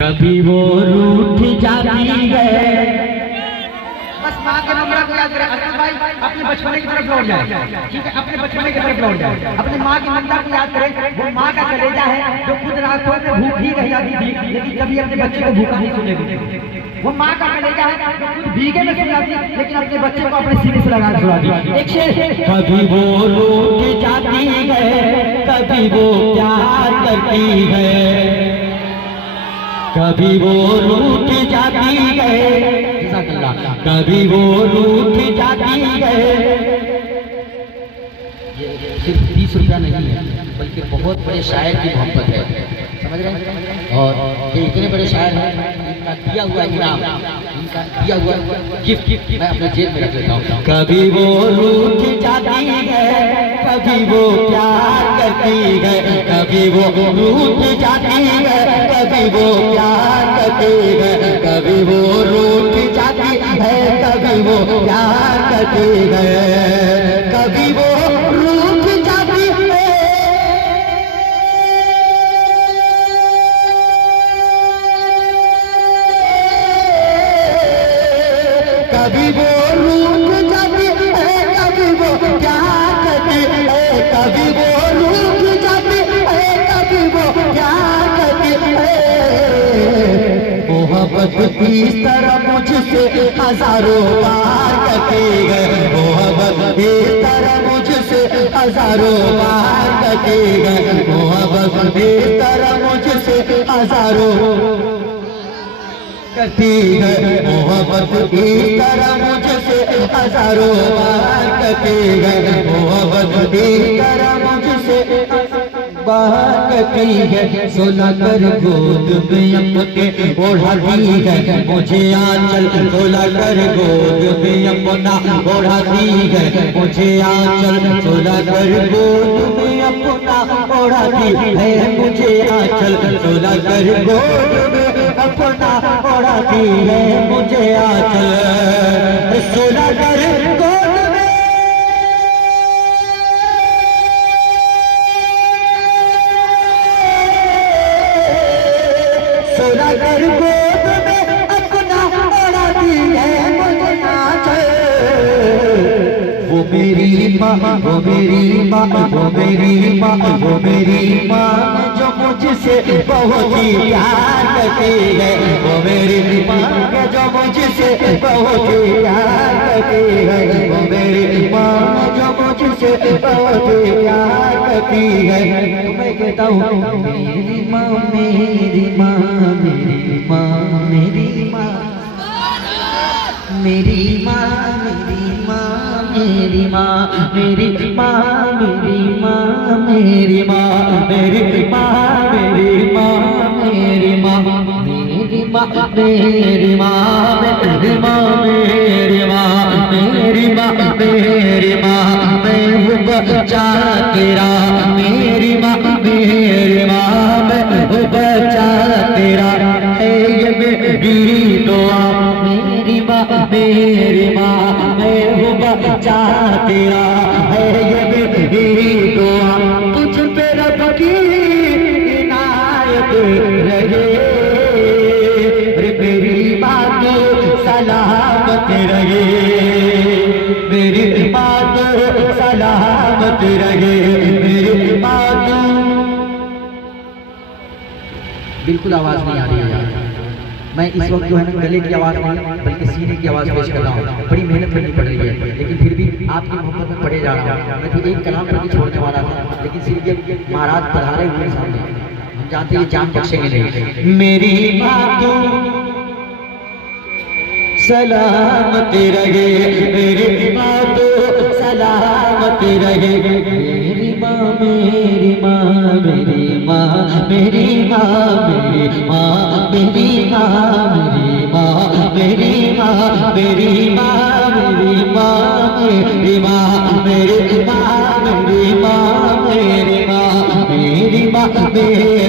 कभी वो रूठ जाती है। बस माँ के नंबर को याद करें। असल भाई अपने बचपने की तरफ लौट जाए, ठीक है, अपने बचपने की तरफ लौट जाए, अपने माँ की ममता को याद करें। वो माँ का कलेजा है जो खुद रातों में भूख ही रह जाती थी लेकिन कभी अपने बच्चे को भूखा नहीं सुनेगी। वो माँ का कलेजा है जो खुद भीगे में सो जाती लेकिन अपने बच्चे को अपने सीने से लगा सुलाती। एक शेर, कभी वो रूठ जाती है, कभी वो प्यार करती है, कभी वो रूठ जाती है, कभी वो रूठ जाती है। ये सिर्फ 20 रुपया नहीं है बल्कि बहुत बड़े शायर की मोहब्बत है, समझ रहे हैं। और ये इतने बड़े शायर हैं, इनका दिया हुआ इनाम, इनका दिया हुआ गिफ्ट मैं अपने जेब में रख लेता हूँ। कभी वो रूठ जाती है, कभी वो प्यार करती है, कभी वो रूठ जाती है, कभी वो प्यार करती है, कभी वो रूठ जाती है, कभी वो प्यार करती है, कभी वो रूठ जाती है, कभी वो रूठ जाती है, कभी वो प्यार करती है, कभी वो रूठ जाती है, कभी वो प्यार करती है। मोहब्बत इस तरह मुझसे हजारों बार करती है, मोहब्बत इस तरह मुझसे हजारों बार करती है, मोहब्बत इस तरह मुझसे हजारों करती है, मोहब्बत इस तरह मुझसे हजारों बार करती है, मोहब्बत इस तरह मुझसे बात करती है। सोला कर गोद में अपने ओढ़ाती है मुझे आंचल, सोला कर गोद में अपना ओढ़ाती है मुझे आंचल, सोला कर गोद में अपना ओढ़ाती है मुझे आंचल, सोला कर गोद में अपना ओढ़ाती है मुझे आंचल, सोला कर गोद में, सोला कर गोद में अपना ओढ़ाती है मुझे आंचल। वो मेरी माँ, वो मेरी माँ, वो मेरी माँ, वो मेरी माँ जो मुझसे बहुत ही प्यार करती है, वो मेरी माँ जो मुझसे बहुत ही प्यार करती है, वो मेरी माँ जो मुझसे बहुत ही प्यार करती है। मैं कहता हूँ मेरी माँ, मेरी माँ, मेरी माँ, मेरी माँ, मेरी माँ, मेरी माँ, मेरी माँ, मेरी माँ, मेरी माँ, मेरी माँ, मेरी माँ, मेरी माँ, मेरी माँ, मेरी माँ, मेरी माँ, मेरी माँ, मेरी माँ, मेरी माँ, मेरी माँ, मैं हूँ बच्चा तेरा, मेरी माँ, मेरी माँ, मैं हूँ बच्चा तेरा, है ये मेरी दुआ, मेरी माँ, मेरी माँ, मैं हूँ बच्चा तेरा, है ये मेरी दुआ, तुझ पे रब की इनायत रहे, रे मेरी माँ तो सलामत रहे, मेरी माँ तो सलामत रहे, मेरी माँ तो। बिल्कुल आवाज नहीं आ रही है यार। मैं इस वक्त जो है ना गले की आवाज नहीं बल्कि सीने की आवाज पेश कर रहा हूँ। बड़ी मेहनत करनी पड़ रही है लेकिन फिर भी आपकी मोहब्बत में पढ़े जा रहा हूँ। मैं तो एक कलाम करके छोड़ने वाला था लेकिन सिर्फ ये महाराज पधारे हुए सामने, हम जानते हैं ये जान बख्शेंगे नहीं। मेरी माँ तो सलामत रहे, मेरी माँ तो सलामत रहे, मेरी माँ, मेरी माँ, मेरी माँ, मेरी माँ, मेरी माँ, मेरी माँ, मेरी माँ, मेरी माँ, मेरी माँ, मेरी माँ, मेरी माँ, मेरी माँ, मेरी माँ, मेरी माँ, मेरी माँ, मेरी